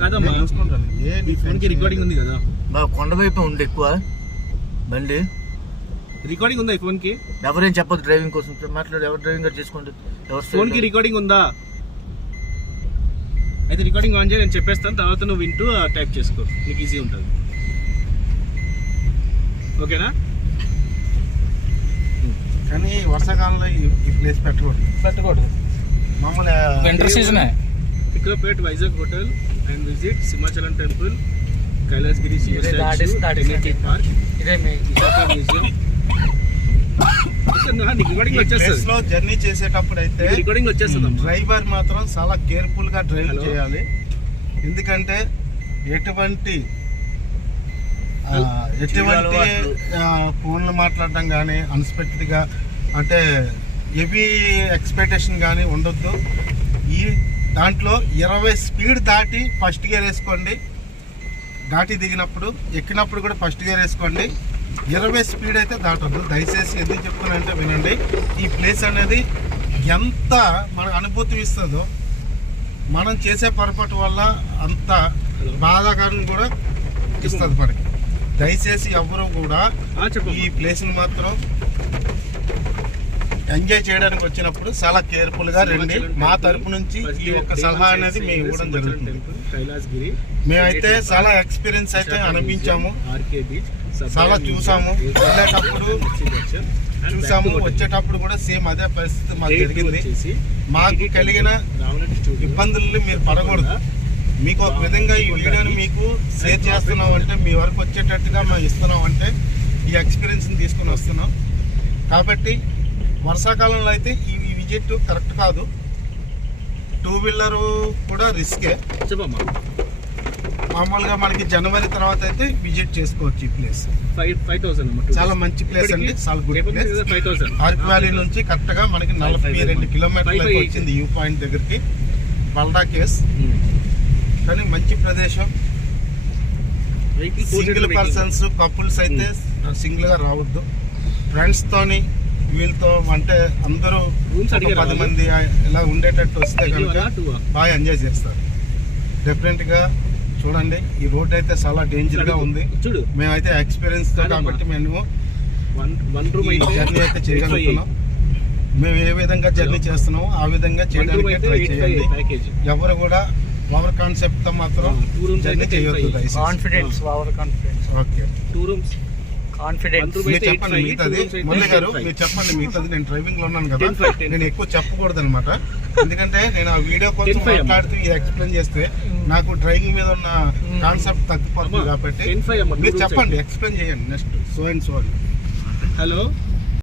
కదమ్మా ఈ ఫోన్కి రికార్డింగ్ ఉంది కదా కొండ వైపు ఉంది ఎక్కువ బండి రికార్డింగ్ ఉందా ఈ ఫోన్ కి? ఎవరేం చెప్పదు డ్రైవింగ్ కోసం మాట్లాడు. ఎవరు డ్రైవింగ్ చేసుకోండి. ఫోన్ కి రికార్డింగ్ ఉందా? అయితే రికార్డింగ్ ఆన్ చేయి, నేను చెప్పేస్తాను. తర్వాత నువ్వు వింటూ టైప్ చేసుకో, నీకు ఈజీ ఉంటుంది. ఓకేనా? కానీ వర్షాకాలంలో ఈ ప్లేస్ పెట్టకూడదు. మామూలు winter season. Pick up at Vizag Hotel and visit Simachalam Temple, Kailasgiri Trinity Park, Museum. Journey చేసేటప్పుడు అయితే రికార్డింగ్ వచ్చేస్తుంది. డ్రైవర్ మాత్రం చాలా కేర్ఫుల్ గా డ్రైవ్ చేయాలి. ఎందుకంటే ఎటువంటి ఫోన్లు మాట్లాడడం కానీ అన్ఎక్స్పెక్టెడ్ గా అంటే హెవీ ఎక్స్పెక్టేషన్ కానీ ఉండొద్దు. ఈ దాంట్లో 20 స్పీడ్ దాటి ఫస్ట్ గేర్ వేసుకోండి. ఘాటి దిగినప్పుడు ఎక్కినప్పుడు కూడా ఫస్ట్ గేర్ వేసుకోండి. 20 స్పీడ్ అయితే దాటొద్దు దయచేసి. ఎందుకు చెప్తున్నానంటే వినండి, ఈ ప్లేస్ అనేది ఎంత మన అనుభూతి ఇస్తుందో మనం చేసే పొరపాటు వల్ల అంత బాధాకరం కూడా ఇస్తుంది మనకి. దయచేసి ఎవరు కూడా ఈ ప్లేస్ని మాత్రం ఎంజాయ్ చేయడానికి వచ్చినప్పుడు చాలా కేర్ఫుల్ గా రండి. మా తరపు నుంచి ఈ ఒక్క సలహా అనేది మేము ఇవ్వడం జరుగుతుంది. మేమైతే చాలా ఎక్స్పీరియన్స్ అయితే అనిపించాము, చాలా చూసాము. వెళ్ళేటప్పుడు చూసాము, వచ్చేటప్పుడు కూడా సేమ్ అదే పరిస్థితి మాకు జరిగింది. మాకు కలిగిన ఇబ్బందుల్ని మీరు పడకూడదు. మీకు ఒక విధంగా ఈ వీడియోని మీకు షేర్ చేస్తున్నాం అంటే, మీ వరకు వచ్చేటట్టుగా మేము ఇస్తున్నాం అంటే ఈ ఎక్స్పీరియన్స్ని తీసుకుని వస్తున్నాం. కాబట్టి వర్షాకాలంలో అయితే ఈ విజిట్ కరెక్ట్ కాదు. 2 వీలర్ కూడా రిస్కే. మామూలుగా మనకి జనవరి తర్వాత అయితే విజిట్ చేసుకోవచ్చు. ఈ ప్లేస్ 5,000 చాలా మంచి ప్లేస్ అండి, చాలా గుడ్ ప్లేస్. అరకు వ్యాలీ నుంచి కరెక్ట్ గా మనకి 42 కిలోమీటర్లు వచ్చింది వ్యూ పాయింట్ దగ్గరికి, బల్డా కేవ్స్. కానీ మంచి ప్రదేశం. సింగిల్ పర్సన్స్ కపుల్స్ అయితే సింగిల్ గా రావద్దు. ఫ్రెండ్స్ తోని వీళ్ళతో అంటే అందరూ 10 మంది ఇలా ఉండేటట్టు వస్తే కనుక బాగా ఎంజాయ్ చేస్తారు. డెఫినెట్ గా చూడండి. ఈ రోడ్ అయితే చాలా డేంజర్ గా ఉంది. మేమైతే ఎక్స్పీరియన్స్ తో కాబట్టి మేము జర్నీ అయితే చేయగలుగుతున్నాం. మేము ఏ విధంగా జర్నీ చేస్తున్నామో ఆ విధంగా చేయడానికి ట్రై చేయండి. ఎవరు కూడా ఓవర్ కాన్సెప్ట్ తో మాత్రం జర్నీ చేయొద్దు. Okay, 2 rooms confidence. మీరు చెప్పండి మిగతాది. మురళి గారు మీరు చెప్పండి మిగతాది. నేను డ్రైవింగ్ లో ఉన్నాను కదా, నేను ఎక్కువ చెప్పకూడదు అనమాట. ఎందుకంటే నేను ఆ వీడియో కోసం మాట్లాడుతూ ఇది ఎక్స్ప్లెయిన్ చేస్తే నాకు డ్రైవింగ్ మీద ఉన్న కాన్సెప్ట్ తగ్గిపోతుంది. కాబట్టి మీరు చెప్పండి, ఎక్స్ప్లెయిన్ చేయండి next. So and so. Hello